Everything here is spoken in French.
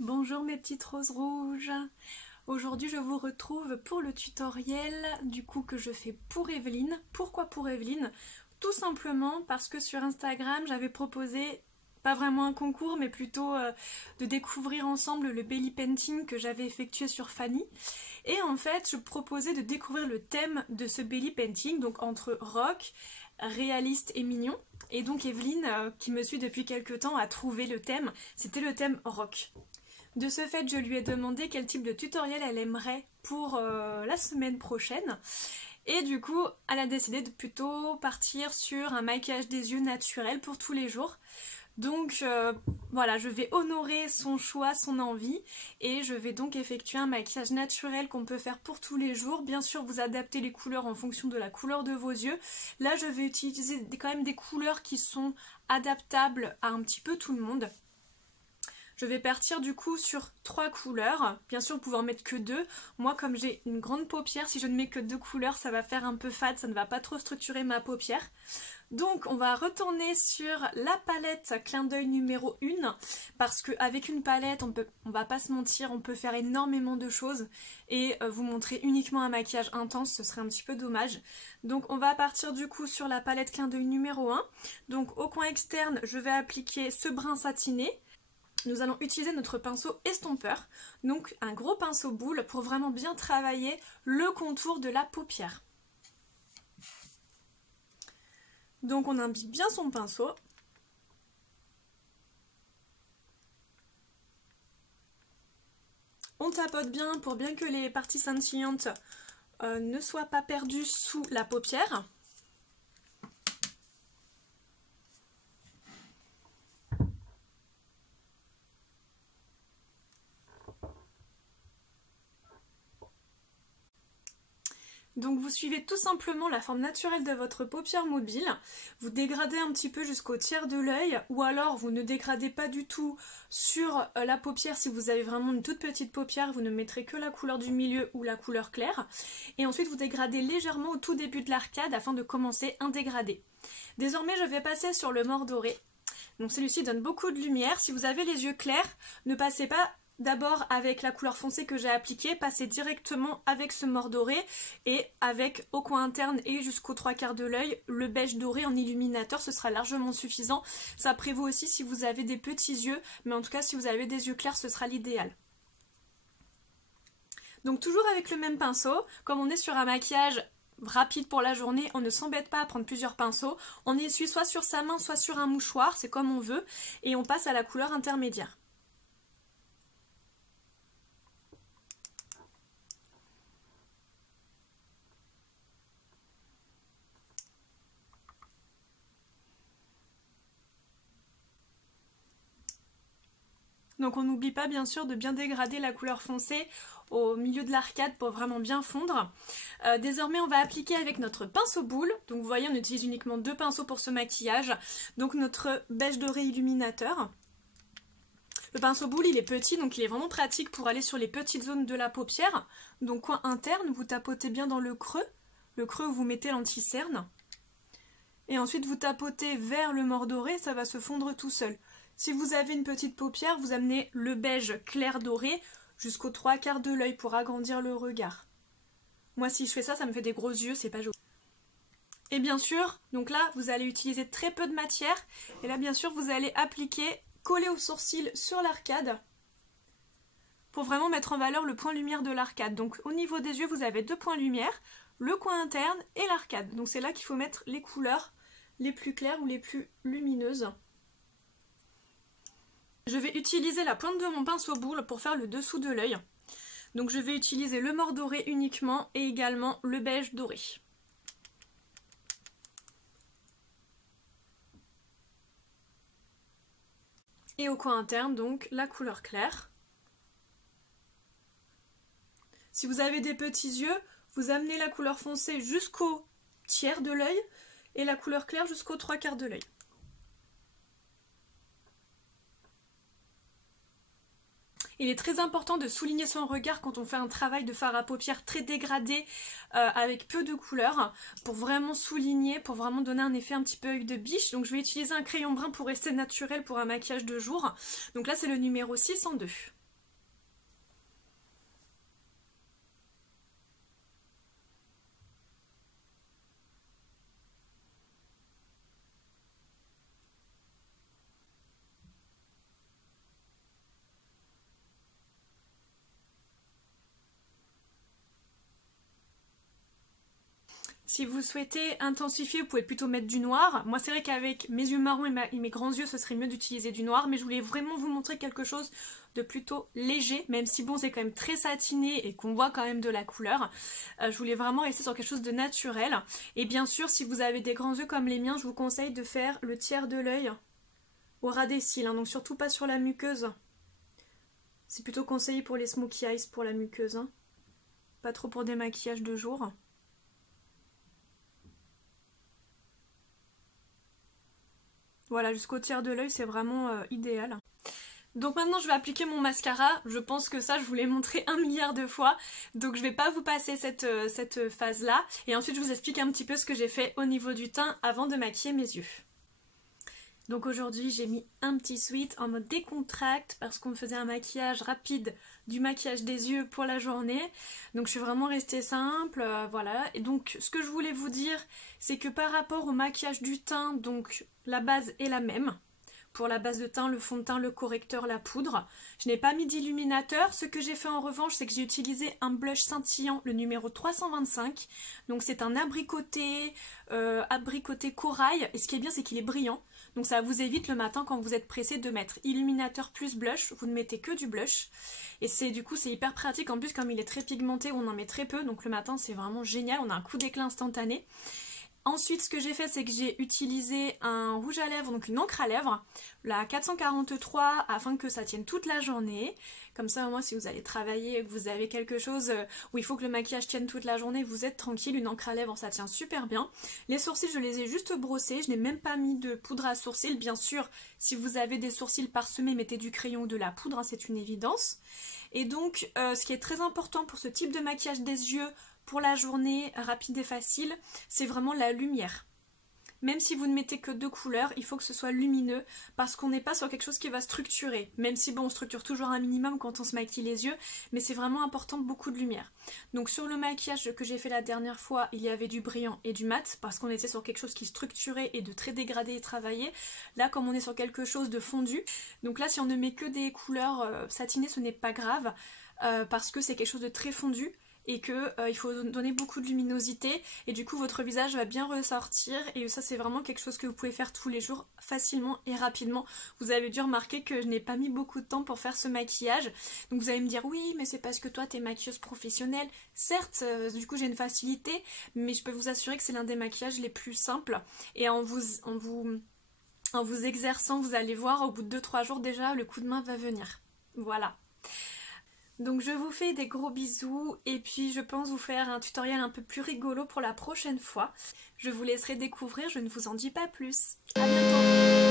Bonjour mes petites roses rouges. Aujourd'hui je vous retrouve pour le tutoriel que je fais pour Evelyne. Pourquoi pour Evelyne? Tout simplement parce que sur Instagram j'avais proposé, pas vraiment un concours mais plutôt de découvrir ensemble le belly painting que j'avais effectué sur Fanny. Et en fait je proposais de découvrir le thème de ce belly painting, donc entre rock, réaliste et mignon. Et donc Evelyne, qui me suit depuis quelques temps, a trouvé le thème, c'était le thème rock. De ce fait, je lui ai demandé quel type de tutoriel elle aimerait pour la semaine prochaine. Et du coup, elle a décidé de plutôt partir sur un maquillage des yeux naturel pour tous les jours. Donc voilà, je vais honorer son choix, son envie, et je vais donc effectuer un maquillage naturel qu'on peut faire pour tous les jours. Bien sûr, vous adaptez les couleurs en fonction de la couleur de vos yeux. Là, je vais utiliser quand même des couleurs qui sont adaptables à un petit peu tout le monde. Je vais partir du coup sur 3 couleurs. Bien sûr, vous pouvez en mettre que 2. Moi, comme j'ai une grande paupière, si je ne mets que 2 couleurs, ça va faire un peu fade, ça ne va pas trop structurer ma paupière. Donc, on va retourner sur la palette clin d'œil numéro 1, parce qu'avec une palette, on va pas se mentir, on peut faire énormément de choses, et vous montrer uniquement un maquillage intense, ce serait un petit peu dommage. Donc, on va partir du coup sur la palette clin d'œil numéro 1. Donc, au coin externe, je vais appliquer ce brun satiné. Nous allons utiliser notre pinceau estompeur, donc un gros pinceau boule pour vraiment bien travailler le contour de la paupière. Donc on imbibe bien son pinceau. On tapote bien pour bien que les parties scintillantes ne soient pas perdues sous la paupière. Donc vous suivez tout simplement la forme naturelle de votre paupière mobile, vous dégradez un petit peu jusqu'au tiers de l'œil, ou alors vous ne dégradez pas du tout sur la paupière. Si vous avez vraiment une toute petite paupière, vous ne mettrez que la couleur du milieu ou la couleur claire. Et ensuite vous dégradez légèrement au tout début de l'arcade afin de commencer un dégradé. Désormais je vais passer sur le Mordoré. Donc celui-ci donne beaucoup de lumière. Si vous avez les yeux clairs, ne passez pas d'abord avec la couleur foncée que j'ai appliquée, passez directement avec ce Mordoré et avec au coin interne et jusqu'aux 3/4 de l'œil le beige doré en illuminateur, ce sera largement suffisant. Ça prévaut aussi si vous avez des petits yeux, mais en tout cas si vous avez des yeux clairs ce sera l'idéal. Donc toujours avec le même pinceau, comme on est sur un maquillage rapide pour la journée, on ne s'embête pas à prendre plusieurs pinceaux, on essuie soit sur sa main soit sur un mouchoir, c'est comme on veut, et on passe à la couleur intermédiaire. Donc on n'oublie pas bien sûr de bien dégrader la couleur foncée au milieu de l'arcade pour vraiment bien fondre. Désormais on va appliquer avec notre pinceau boule. Donc vous voyez on utilise uniquement 2 pinceaux pour ce maquillage. Donc notre beige doré illuminateur. Le pinceau boule il est petit donc il est vraiment pratique pour aller sur les petites zones de la paupière. Donc coin interne vous tapotez bien dans le creux où vous mettez l'anti-cerne. Et ensuite vous tapotez vers le Mordoré, ça va se fondre tout seul. Si vous avez une petite paupière, vous amenez le beige clair doré jusqu'aux 3/4 de l'œil pour agrandir le regard. Moi, si je fais ça, ça me fait des gros yeux, c'est pas joli. Et bien sûr, donc là, vous allez utiliser très peu de matière. Et là, bien sûr, vous allez appliquer, coller au sourcil sur l'arcade pour vraiment mettre en valeur le point lumière de l'arcade. Donc au niveau des yeux, vous avez 2 points lumière, le coin interne et l'arcade. Donc c'est là qu'il faut mettre les couleurs les plus claires ou les plus lumineuses. Je vais utiliser la pointe de mon pinceau boule pour faire le dessous de l'œil. Donc je vais utiliser le Mordoré uniquement et également le beige doré. Et au coin interne, donc, la couleur claire. Si vous avez des petits yeux, vous amenez la couleur foncée jusqu'au tiers de l'œil et la couleur claire jusqu'aux 3/4 de l'œil. Il est très important de souligner son regard quand on fait un travail de fard à paupières très dégradé avec peu de couleurs pour vraiment souligner, pour vraiment donner un effet un petit peu œil de biche. Donc je vais utiliser un crayon brun pour rester naturel pour un maquillage de jour. Donc là c'est le numéro 602. Si vous souhaitez intensifier, vous pouvez plutôt mettre du noir. Moi, c'est vrai qu'avec mes yeux marrons et mes grands yeux, ce serait mieux d'utiliser du noir. Mais je voulais vraiment vous montrer quelque chose de plutôt léger. Même si bon, c'est quand même très satiné et qu'on voit quand même de la couleur. Je voulais vraiment rester sur quelque chose de naturel. Et bien sûr, si vous avez des grands yeux comme les miens, je vous conseille de faire le tiers de l'œil au ras des cils. Hein, donc surtout pas sur la muqueuse. C'est plutôt conseillé pour les smokey eyes, pour la muqueuse. Hein. Pas trop pour des maquillages de jour. Voilà, jusqu'au tiers de l'œil, c'est vraiment idéal. Donc maintenant, je vais appliquer mon mascara. Je pense que ça, je vous l'ai montré 1 milliard de fois. Donc je vais pas vous passer cette phase-là. Et ensuite, je vous explique un petit peu ce que j'ai fait au niveau du teint avant de maquiller mes yeux. Donc aujourd'hui, j'ai mis un petit sweat en mode décontracte parce qu'on me faisait un maquillage rapide, du maquillage des yeux pour la journée. Donc je suis vraiment restée simple, voilà. Et donc ce que je voulais vous dire, c'est que par rapport au maquillage du teint, donc la base est la même. Pour la base de teint, le fond de teint, le correcteur, la poudre. Je n'ai pas mis d'illuminateur. Ce que j'ai fait en revanche, c'est que j'ai utilisé un blush scintillant, le numéro 325. Donc c'est un abricoté corail. Et ce qui est bien, c'est qu'il est brillant. Donc ça vous évite le matin quand vous êtes pressé de mettre illuminateur plus blush. Vous ne mettez que du blush. Et du coup c'est hyper pratique. En plus comme il est très pigmenté, on en met très peu. Donc le matin c'est vraiment génial. On a un coup d'éclat instantané. Ensuite, ce que j'ai fait, c'est que j'ai utilisé un rouge à lèvres, donc une encre à lèvres, la 443, afin que ça tienne toute la journée. Comme ça, au moins, si vous allez travailler et que vous avez quelque chose où il faut que le maquillage tienne toute la journée, vous êtes tranquille. Une encre à lèvres, ça tient super bien. Les sourcils, je les ai juste brossés. Je n'ai même pas mis de poudre à sourcils. Bien sûr, si vous avez des sourcils parsemés, mettez du crayon ou de la poudre, hein, c'est une évidence. Et donc, ce qui est très important pour ce type de maquillage des yeux, pour la journée rapide et facile, c'est vraiment la lumière. Même si vous ne mettez que 2 couleurs, il faut que ce soit lumineux parce qu'on n'est pas sur quelque chose qui va structurer. Même si bon, on structure toujours un minimum quand on se maquille les yeux, mais c'est vraiment important beaucoup de lumière. Donc sur le maquillage que j'ai fait la dernière fois, il y avait du brillant et du mat parce qu'on était sur quelque chose qui structurait et de très dégradé et travaillé. Là, comme on est sur quelque chose de fondu, donc là si on ne met que des couleurs satinées, ce n'est pas grave parce que c'est quelque chose de très fondu. Et qu'il faut donner beaucoup de luminosité et du coup votre visage va bien ressortir et ça c'est vraiment quelque chose que vous pouvez faire tous les jours facilement et rapidement. Vous avez dû remarquer que je n'ai pas mis beaucoup de temps pour faire ce maquillage, donc vous allez me dire oui mais c'est parce que toi t'es maquilleuse professionnelle. Certes du coup j'ai une facilité, mais je peux vous assurer que c'est l'un des maquillages les plus simples et en vous exerçant vous allez voir au bout de 2-3 jours déjà le coup de main va venir. Voilà. Donc je vous fais des gros bisous et puis je pense vous faire un tutoriel un peu plus rigolo pour la prochaine fois. Je vous laisserai découvrir, je ne vous en dis pas plus. À bientôt!